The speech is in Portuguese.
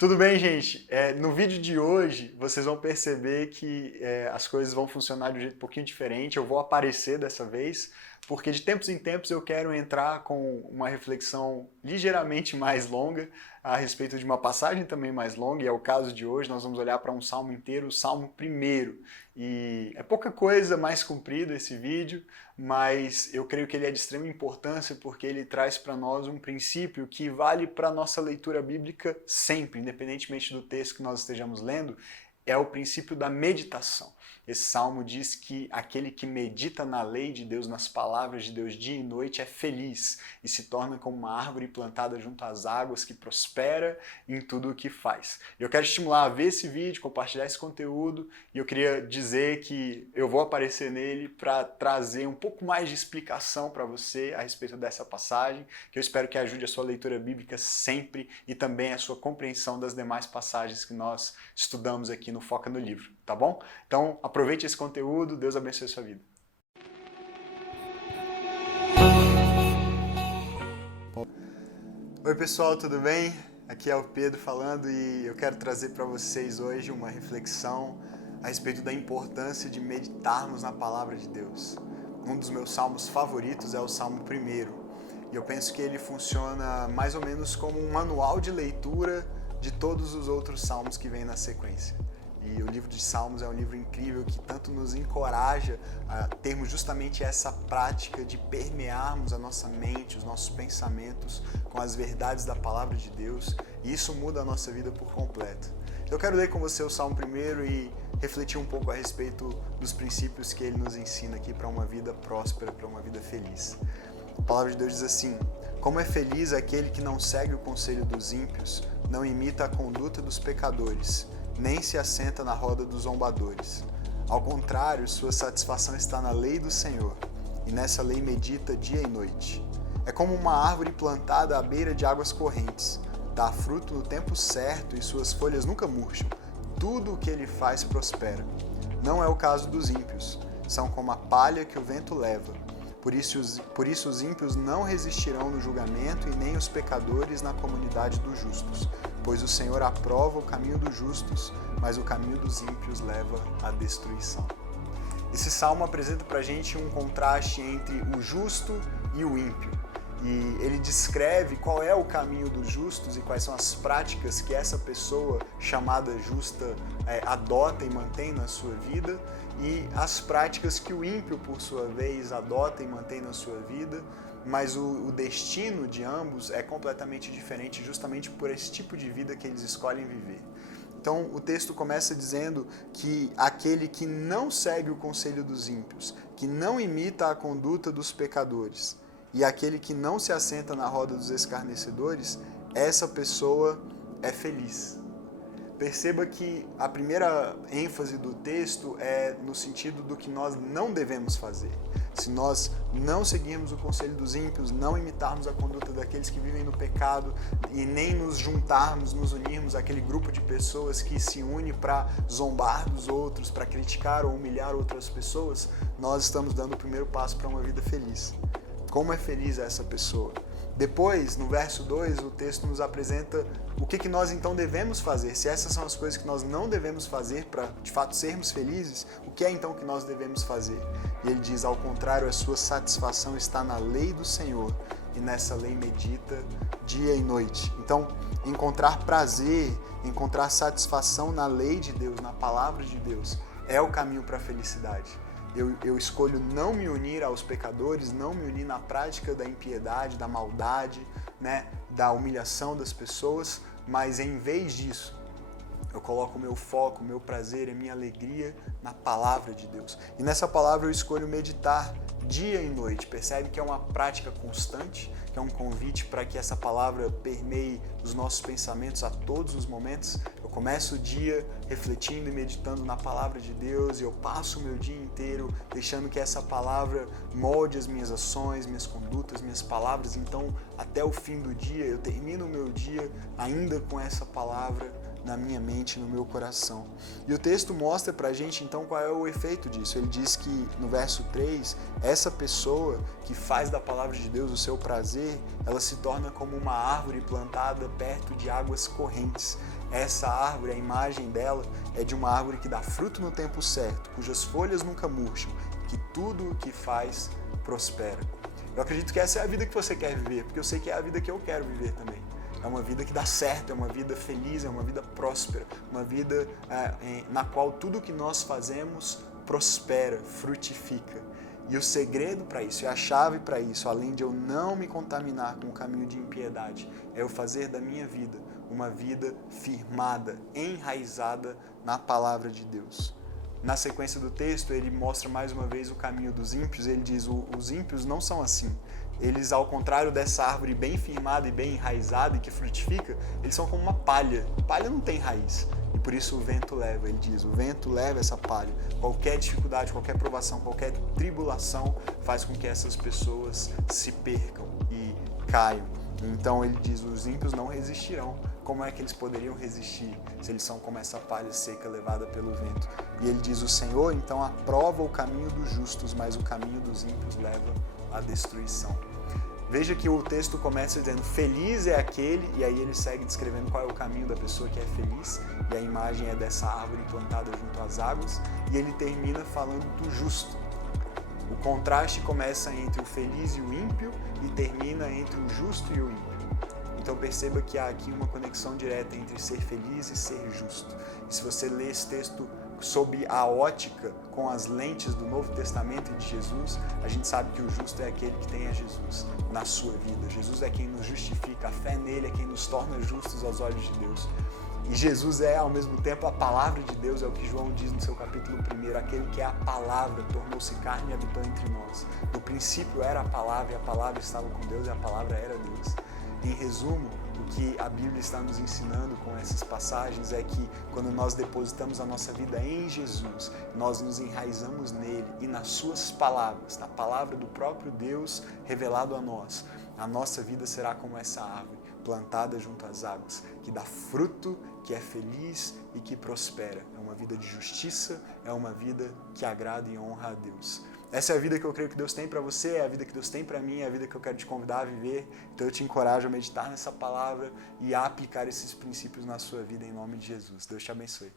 Tudo bem, gente? No vídeo de hoje, vocês vão perceber que as coisas vão funcionar de um jeito um pouquinho diferente. Eu vou aparecer dessa vez, porque de tempos em tempos eu quero entrar com uma reflexão ligeiramente mais longa a respeito de uma passagem também mais longa, e é o caso de hoje. Nós vamos olhar para um salmo inteiro, o Salmo 1. E é pouca coisa, mais comprido esse vídeo, mas eu creio que ele é de extrema importância porque ele traz para nós um princípio que vale para a nossa leitura bíblica sempre, independentemente do texto que nós estejamos lendo, é o princípio da meditação. Esse salmo diz que aquele que medita na lei de Deus, nas palavras de Deus dia e noite, é feliz e se torna como uma árvore plantada junto às águas que prospera em tudo o que faz. Eu quero estimular a ver esse vídeo, compartilhar esse conteúdo, e eu queria dizer que eu vou aparecer nele para trazer um pouco mais de explicação para você a respeito dessa passagem, que eu espero que ajude a sua leitura bíblica sempre e também a sua compreensão das demais passagens que nós estudamos aqui no Foca no Livro, tá bom? Então, aproveite esse conteúdo, Deus abençoe a sua vida. Oi pessoal, tudo bem? Aqui é o Pedro falando e eu quero trazer para vocês hoje uma reflexão a respeito da importância de meditarmos na Palavra de Deus. Um dos meus salmos favoritos é o Salmo 1, e eu penso que ele funciona mais ou menos como um manual de leitura de todos os outros salmos que vêm na sequência. E o livro de Salmos é um livro incrível que tanto nos encoraja a termos justamente essa prática de permearmos a nossa mente, os nossos pensamentos com as verdades da Palavra de Deus, e isso muda a nossa vida por completo. Eu quero ler com você o Salmo 1 e refletir um pouco a respeito dos princípios que ele nos ensina aqui para uma vida próspera, para uma vida feliz. A Palavra de Deus diz assim: como é feliz aquele que não segue o conselho dos ímpios, não imita a conduta dos pecadores, nem se assenta na roda dos zombadores. Ao contrário, sua satisfação está na lei do Senhor, e nessa lei medita dia e noite. É como uma árvore plantada à beira de águas correntes, dá fruto no tempo certo e suas folhas nunca murcham. Tudo o que ele faz prospera. Não é o caso dos ímpios, são como a palha que o vento leva. Por isso os ímpios não resistirão no julgamento e nem os pecadores na comunidade dos justos, pois o Senhor aprova o caminho dos justos, mas o caminho dos ímpios leva à destruição. Esse salmo apresenta para a gente um contraste entre o justo e o ímpio. E ele descreve qual é o caminho dos justos e quais são as práticas que essa pessoa chamada justa adota e mantém na sua vida, e as práticas que o ímpio, por sua vez, adota e mantém na sua vida, mas o destino de ambos é completamente diferente justamente por esse tipo de vida que eles escolhem viver. Então o texto começa dizendo que aquele que não segue o conselho dos ímpios, que não imita a conduta dos pecadores, e aquele que não se assenta na roda dos escarnecedores, essa pessoa é feliz. Perceba que a primeira ênfase do texto é no sentido do que nós não devemos fazer. Se nós não seguirmos o conselho dos ímpios, não imitarmos a conduta daqueles que vivem no pecado e nem nos juntarmos, nos unirmos àquele grupo de pessoas que se une para zombar dos outros, para criticar ou humilhar outras pessoas, nós estamos dando o primeiro passo para uma vida feliz. Como é feliz essa pessoa? Depois, no verso 2, o texto nos apresenta o que nós então devemos fazer. Se essas são as coisas que nós não devemos fazer para, de fato, sermos felizes, o que é então que nós devemos fazer? E ele diz, ao contrário, a sua satisfação está na lei do Senhor, e nessa lei medita dia e noite. Então, encontrar prazer, encontrar satisfação na lei de Deus, na palavra de Deus, é o caminho para a felicidade. Eu escolho não me unir aos pecadores, não me unir na prática da impiedade, da maldade, da humilhação das pessoas, mas em vez disso, eu coloco o meu foco, o meu prazer, a minha alegria na palavra de Deus. E nessa palavra eu escolho meditar dia e noite. Percebe que é uma prática constante, que é um convite para que essa palavra permeie os nossos pensamentos a todos os momentos. Eu começo o dia refletindo e meditando na palavra de Deus, e eu passo o meu dia inteiro deixando que essa palavra molde as minhas ações, minhas condutas, minhas palavras. Então, até o fim do dia, eu termino o meu dia ainda com essa palavra na minha mente, no meu coração. E o texto mostra pra gente então qual é o efeito disso. Ele diz que no verso 3, essa pessoa que faz da palavra de Deus o seu prazer, ela se torna como uma árvore plantada perto de águas correntes. Essa árvore, a imagem dela é de uma árvore que dá fruto no tempo certo, cujas folhas nunca murcham, que tudo o que faz prospera. Eu acredito que essa é a vida que você quer viver, porque eu sei que é a vida que eu quero viver também. É uma vida que dá certo, é uma vida feliz, é uma vida próspera, uma vida na qual tudo o que nós fazemos prospera, frutifica. E o segredo para isso, e a chave para isso, além de eu não me contaminar com o caminho de impiedade, é eu fazer da minha vida uma vida firmada, enraizada na palavra de Deus. Na sequência do texto, ele mostra mais uma vez o caminho dos ímpios. Ele diz, os ímpios não são assim. Eles, ao contrário dessa árvore bem firmada e bem enraizada e que frutifica, eles são como uma palha. Palha não tem raiz. E por isso o vento leva, ele diz, o vento leva essa palha. Qualquer dificuldade, qualquer provação, qualquer tribulação faz com que essas pessoas se percam e caiam. Então ele diz, os ímpios não resistirão. Como é que eles poderiam resistir se eles são como essa palha seca levada pelo vento? E ele diz, o Senhor então aprova o caminho dos justos, mas o caminho dos ímpios leva à destruição. Veja que o texto começa dizendo, feliz é aquele, e aí ele segue descrevendo qual é o caminho da pessoa que é feliz, e a imagem é dessa árvore plantada junto às águas, e ele termina falando do justo. O contraste começa entre o feliz e o ímpio, e termina entre o justo e o ímpio. Então perceba que há aqui uma conexão direta entre ser feliz e ser justo. E se você lê esse texto sob a ótica, com as lentes do Novo Testamento e de Jesus, a gente sabe que o justo é aquele que tem a Jesus na sua vida. Jesus é quem nos justifica, a fé nele é quem nos torna justos aos olhos de Deus. E Jesus é, ao mesmo tempo, a palavra de Deus, é o que João diz no seu capítulo 1, aquele que é a palavra, tornou-se carne e habitou entre nós. No princípio era a palavra, e a palavra estava com Deus, e a palavra era Deus. Em resumo, o que a Bíblia está nos ensinando com essas passagens é que quando nós depositamos a nossa vida em Jesus, nós nos enraizamos nele e nas suas palavras, na palavra do próprio Deus revelado a nós, a nossa vida será como essa árvore plantada junto às águas, que dá fruto, que é feliz e que prospera. É uma vida de justiça, é uma vida que agrada e honra a Deus. Essa é a vida que eu creio que Deus tem para você, é a vida que Deus tem para mim, é a vida que eu quero te convidar a viver. Então eu te encorajo a meditar nessa palavra e a aplicar esses princípios na sua vida em nome de Jesus. Deus te abençoe.